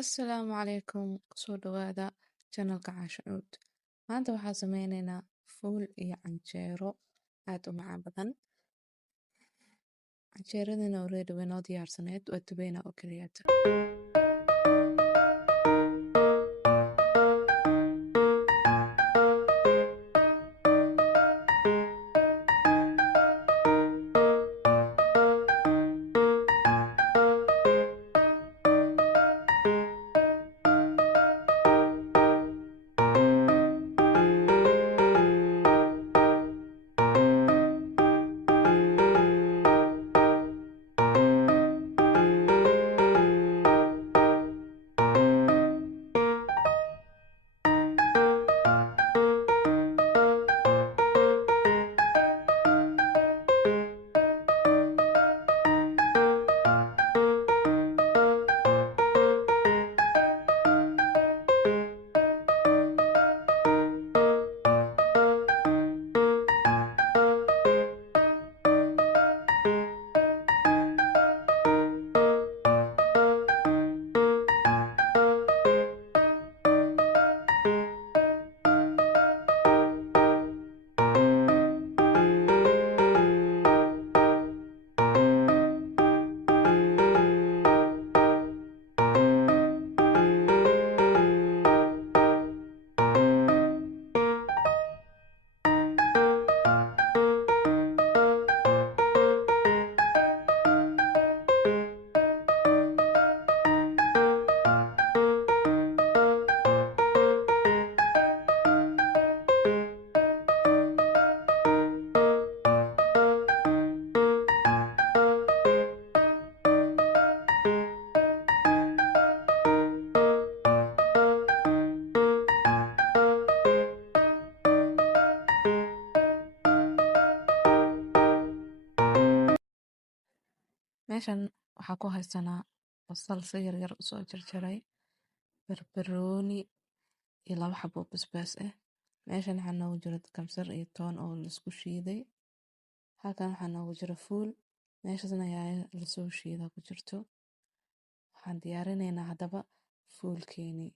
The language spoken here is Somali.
Asalaamu calaykum, kusoo dhawaada channelka Caasha Cuud. Maanta waxaan sameyneynaa fuul iyo canjeero aad u macaan badan. Canjeeradina already way noo diyaarsaneyd, waa dubeynaa oo kaliyaata. Meeshan waxaa ku haysanaa basal si yar yar usoo jarjaray, barbarooni iyo 2 xabo basbaas ah. Meeshan waxaa noogu jiro kabsar iyo toon oo la isku shiiday. Halkan waxaa noogu jiro fuul, meeshasna yaanyo la soo shiiday ku jirto. Waxaan diyaarineynaa haddaba fuulkeeni.